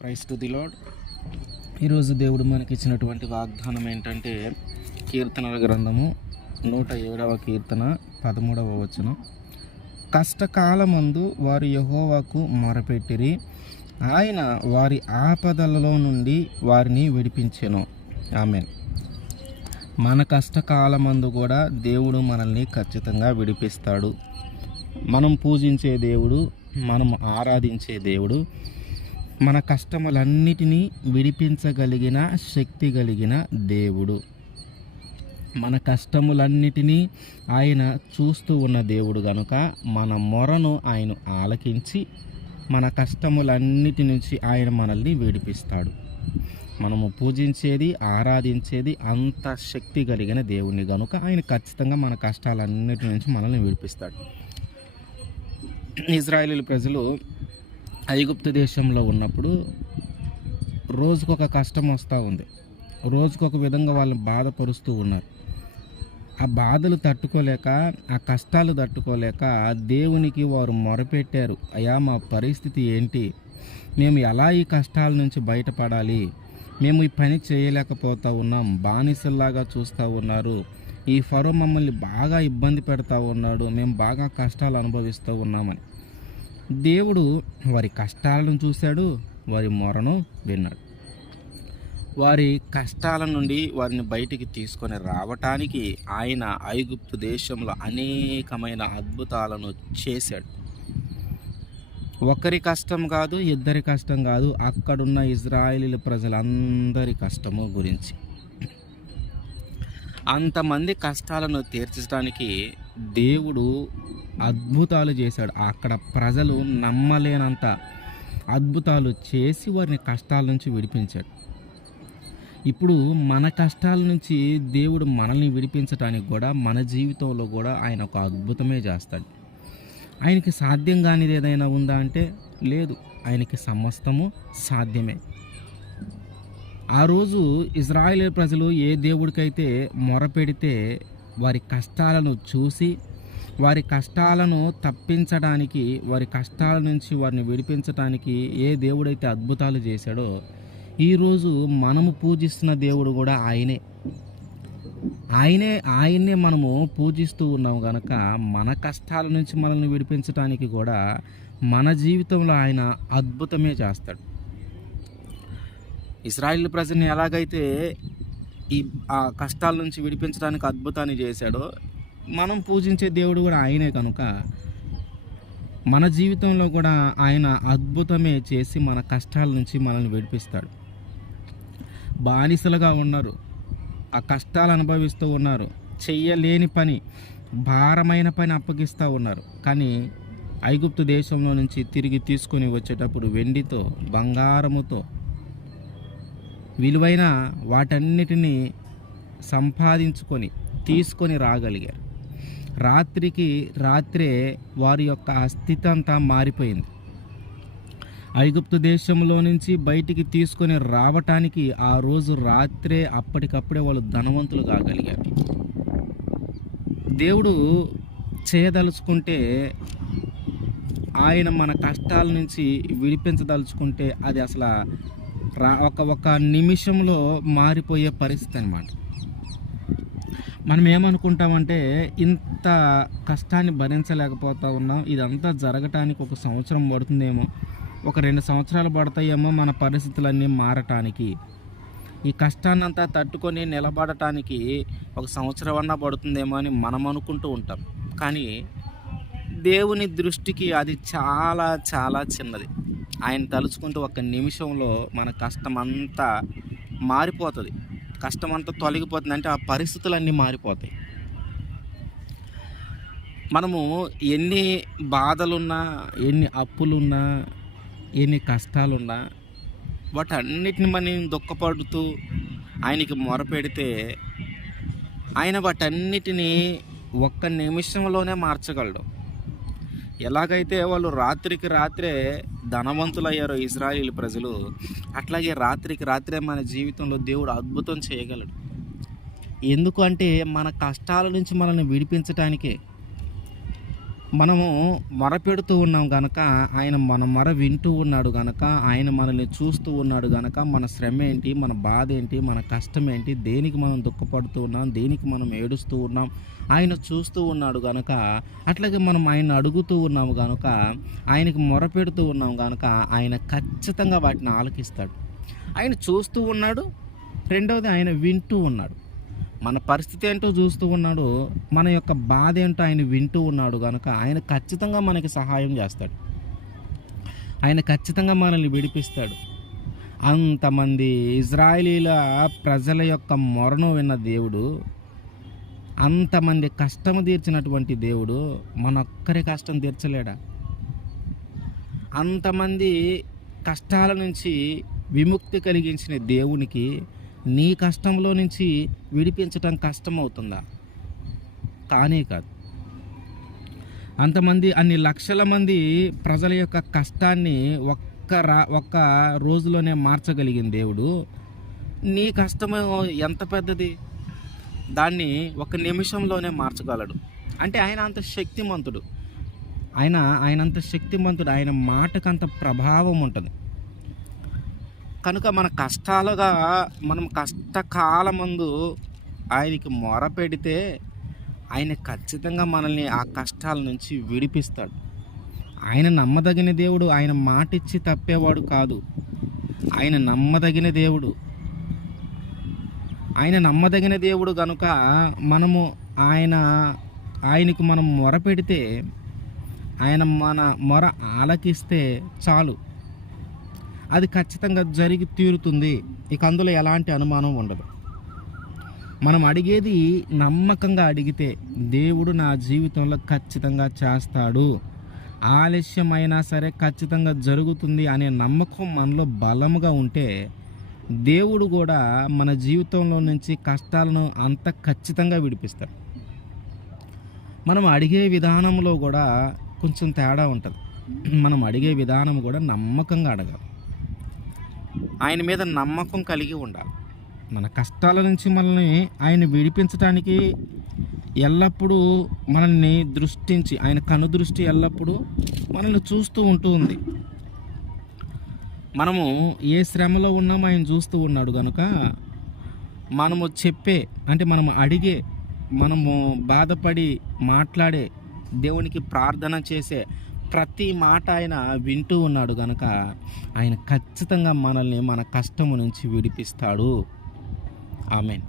Price to the lord ఈరోజు దేవుడు మనకి ఇచ్చినటువంటి వాగ్దానం ఏంటంటే కీర్తనల గ్రంథము నూట ఏడవ కీర్తన పదమూడవ వచనం. కష్టకాలమందు వారు యహోవాకు మొరపెట్టిరి ఆయన వారి ఆపదలలో నుండి వారిని విడిపించెను. ఆమె మన కష్టకాలమందు కూడా దేవుడు మనల్ని ఖచ్చితంగా విడిపిస్తాడు. మనం పూజించే దేవుడు మనం ఆరాధించే దేవుడు మన కష్టములన్నిటినీ విడిపించగలిగిన శక్తి కలిగిన దేవుడు. మన కష్టములన్నిటినీ ఆయన చూస్తూ ఉన్న దేవుడు గనుక మన మొరను ఆయన ఆలకించి మన కష్టములన్నిటి నుంచి ఆయన మనల్ని విడిపిస్తాడు. మనము పూజించేది ఆరాధించేది అంత శక్తి కలిగిన దేవుణ్ణి గనుక ఆయన ఖచ్చితంగా మన కష్టాలన్నిటి నుంచి మనల్ని విడిపిస్తాడు. ఇజ్రాయేల్ ప్రజలు ఐగుప్తు దేశంలో ఉన్నప్పుడు రోజుకొక కష్టం వస్తూ ఉంది. రోజుకొక విధంగా వాళ్ళని బాధపరుస్తూ ఉన్నారు. ఆ బాధలు తట్టుకోలేక ఆ కష్టాలు తట్టుకోలేక దేవునికి వారు మొరపెట్టారు. అయ్యా మా పరిస్థితి ఏంటి? మేము ఎలా ఈ కష్టాల నుంచి బయటపడాలి? మేము ఈ పని చేయలేకపోతా ఉన్నాం. బానిసల్లాగా చూస్తూ ఉన్నారు. ఈ ఫరో మమ్మల్ని బాగా ఇబ్బంది పెడతా ఉన్నాడు. మేము బాగా కష్టాలు అనుభవిస్తూ ఉన్నామని. దేవుడు వారి కష్టాలను చూశాడు వారి మొరను విన్నాడు. వారి కష్టాల నుండి వారిని బయటికి తీసుకొని రావటానికి ఆయన ఐగుప్తు దేశంలో అనేకమైన అద్భుతాలను చేశాడు. ఒకరి కష్టం కాదు ఇద్దరి కష్టం కాదు అక్కడున్న ఇజ్రాయేలీల ప్రజలందరి కష్టము గురించి. అంతమంది కష్టాలను తీర్చడానికి దేవుడు అద్భుతాలు చేశాడు. అక్కడ ప్రజలు నమ్మలేనంత అద్భుతాలు చేసి వారిని కష్టాల నుంచి విడిపించాడు. ఇప్పుడు మన కష్టాల నుంచి దేవుడు మనల్ని విడిపించడానికి కూడా మన జీవితంలో కూడా ఆయన ఒక అద్భుతమే చేస్తాడు. ఆయనకి సాధ్యం కానిది ఏదైనా ఉందా అంటే లేదు. ఆయనకి సమస్తము సాధ్యమే. ఆ రోజు ఇజ్రాయేల్ ప్రజలు ఏ దేవుడికైతే మొరపెడితే వారి కష్టాలను చూసి వారి కష్టాలను తప్పించడానికి వారి కష్టాల నుంచి వారిని విడిపించడానికి ఏ దేవుడైతే అద్భుతాలు చేశాడో ఈరోజు మనము పూజిస్తున్న దేవుడు కూడా ఆయనే. ఆయనే ఆయన్నే మనము పూజిస్తూ ఉన్నాం గనక మన కష్టాల నుంచి మనల్ని విడిపించడానికి కూడా మన జీవితంలో ఆయన అద్భుతమే చేస్తాడు. ఇస్రాయిల్ ప్రజల్ని ఎలాగైతే ఈ ఆ కష్టాల నుంచి విడిపించడానికి అద్భుతాన్ని చేశాడో మనం పూజించే దేవుడు కూడా ఆయనే కనుక. మన జీవితంలో కూడా ఆయన అద్భుతమే చేసి మన కష్టాల నుంచి మనల్ని విడిపిస్తాడు. బానిసలుగా ఉన్నారు. ఆ కష్టాలు అనుభవిస్తూ ఉన్నారు. చెయ్యలేని పని భారమైన పని అప్పగిస్తూ ఉన్నారు. కానీ ఐగుప్తు దేశంలో నుంచి తిరిగి తీసుకొని వచ్చేటప్పుడు వెండితో బంగారముతో విలువైన వాటన్నిటినీ సంపాదించుకొని తీసుకొని రాగలిగారు. రాత్రికి రాత్రే వారి యొక్క స్థితి అంతా మారిపోయింది. ఐగుప్తు దేశంలో నుంచి బయటికి తీసుకొని రావటానికి ఆ రోజు రాత్రే అప్పటికప్పుడే వాళ్ళు ధనవంతులు కాగలిగారు. దేవుడు చేయదలుచుకుంటే ఆయన మన కష్టాల నుంచి విడిపించదలుచుకుంటే అది అసలు ఒక ఒక నిమిషంలో మారిపోయే పరిస్థితి అనమాట మనం ఏమనుకుంటామంటే ఇంత కష్టాన్ని భరించలేకపోతా ఉన్నాం ఇదంతా జరగటానికి ఒక సంవత్సరం పడుతుందేమో ఒక రెండు సంవత్సరాలు పడతాయేమో మన పరిస్థితులన్నీ మారటానికి. ఈ కష్టాన్నంతా తట్టుకొని నిలబడటానికి ఒక సంవత్సరం అన్నా పడుతుందేమో అని మనం అనుకుంటూ ఉంటాం. కానీ దేవుని దృష్టికి అది చాలా చాలా చిన్నది. ఆయన తలుచుకుంటూ ఒక నిమిషంలో మన కష్టం అంతా మారిపోతుంది. కష్టం అంతా తొలగిపోతుంది అంటే ఆ పరిస్థితులన్నీ మారిపోతాయి. మనము ఎన్ని బాధలున్నా ఎన్ని అప్పులున్నా ఎన్ని కష్టాలున్నా వాటన్నిటిని మనం దుఃఖపడుతూ ఆయనకి మొరపెడితే ఆయన వాటన్నిటినీ ఒక్క నిమిషంలోనే మార్చగలడు. ఎలాగైతే వాళ్ళు రాత్రికి రాత్రే ధనవంతులయ్యారో ఇజ్రాయిల్ ప్రజలు అట్లాగే రాత్రికి రాత్రే మన జీవితంలో దేవుడు అద్భుతం చేయగలడు. ఎందుకు అంటే మన కష్టాల నుంచి మనల్ని విడిపించటానికే మనము మొరపెడుతూ ఉన్నాం గనక ఆయన మన మొర వింటూ ఉన్నాడు గనక ఆయన మనల్ని చూస్తూ ఉన్నాడు గనక మన శ్రమ ఏంటి మన బాధ ఏంటి మన కష్టం ఏంటి దేనికి మనం దుఃఖపడుతూ ఉన్నాం దేనికి మనం ఏడుస్తూ ఉన్నాం ఆయన చూస్తూ ఉన్నాడు గనక అట్లాగే మనం ఆయన అడుగుతూ ఉన్నాము గనక ఆయనకి మొరపెడుతూ ఉన్నాం గనక ఆయన ఖచ్చితంగా వాటిని ఆలకిస్తాడు. ఆయన చూస్తూ ఉన్నాడు రెండవది ఆయన వింటూ ఉన్నాడు. మన పరిస్థితి ఏంటో చూస్తూ ఉన్నాడు మన యొక్క బాధ ఏంటో ఆయన వింటూ ఉన్నాడు కనుక ఆయన ఖచ్చితంగా మనకి సహాయం చేస్తాడు. ఆయన ఖచ్చితంగా మనల్ని విడిపిస్తాడు. అంతమంది ఇజ్రాయిలీల ప్రజల యొక్క మొరను విన్న దేవుడు అంతమంది కష్టము తీర్చినటువంటి దేవుడు మన ఒక్కరి కష్టం తీర్చలేడా? అంతమంది కష్టాల నుంచి విముక్తి కలిగించిన దేవునికి నీ కష్టంలో నుంచి విడిపించటం కష్టమవుతుందా? కానే కాదు. అంతమంది అన్ని లక్షల మంది ప్రజల యొక్క కష్టాన్ని ఒక్క రా ఒక్క రోజులోనే మార్చగలిగిన దేవుడు నీ కష్టం ఎంత పెద్దది? దాన్ని ఒక నిమిషంలోనే మార్చగలడు. అంటే ఆయన అంత శక్తిమంతుడు. ఆయన ఆయన అంత శక్తిమంతుడు. ఆయన మాటకు అంత ప్రభావం ఉంటుంది. కనుక మన కష్టాలుగా మనం కష్టకాలమందు ఆయనకి మొర పెడితే ఆయన ఖచ్చితంగా మనల్ని ఆ కష్టాల నుంచి విడిపిస్తాడు. ఆయన నమ్మదగిన దేవుడు ఆయన మాటిచ్చి తప్పేవాడు కాదు. ఆయన నమ్మదగిన దేవుడు. ఆయన నమ్మదగిన దేవుడు కనుక మనము ఆయన ఆయనకు మనం మొర పెడితే ఆయన మన మొర ఆలకిస్తే చాలు. అది ఖచ్చితంగా జరిగి తీరుతుంది. ఇక అందులో ఎలాంటి అనుమానం ఉండదు. మనం అడిగేది నమ్మకంగా అడిగితే దేవుడు నా జీవితంలో ఖచ్చితంగా చేస్తాడు. ఆలస్యమైనా సరే ఖచ్చితంగా జరుగుతుంది అనే నమ్మకం మనలో బలముగా ఉంటే దేవుడు కూడా మన జీవితంలో నుంచి కష్టాలను అంత ఖచ్చితంగా విడిపిస్తాడు. మనం అడిగే విధానంలో కూడా కొంచెం తేడా ఉంటుంది. మనం అడిగే విధానం కూడా నమ్మకంగా అడగాలి. ఆయన మీద నమ్మకం కలిగి ఉండాలి. మన కష్టాల నుంచి మనల్ని ఆయన విడిపించడానికి ఎల్లప్పుడూ మనల్ని దృష్టించి ఆయన కనుదృష్టి ఎల్లప్పుడూ మనల్ని చూస్తూ ఉంటూ ఉంది. మనము ఏ శ్రమలో ఉన్నామో ఆయన చూస్తూ ఉన్నాడు కనుక మనము చెప్పే అంటే మనము అడిగే మనము బాధపడి మాట్లాడే దేవునికి ప్రార్థన చేసే ప్రతి మాట ఆయన వింటూ ఉన్నాడు కనుక ఆయన ఖచ్చితంగా మనల్ని మన కష్టము నుంచి విడిపిస్తాడు. ఆమెన్.